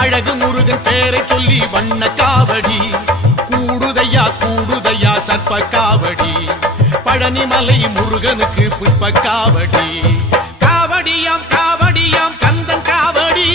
அழகு முருகன் பேரை சொல்லி வண்ண காவடி கூடுதையா கூடுதையா சர்ப்ப காவடி பழனிமலை முருகனுக்கு புஷ்ப காவடி காவடியாம் காவடியாம் கந்தன் காவடி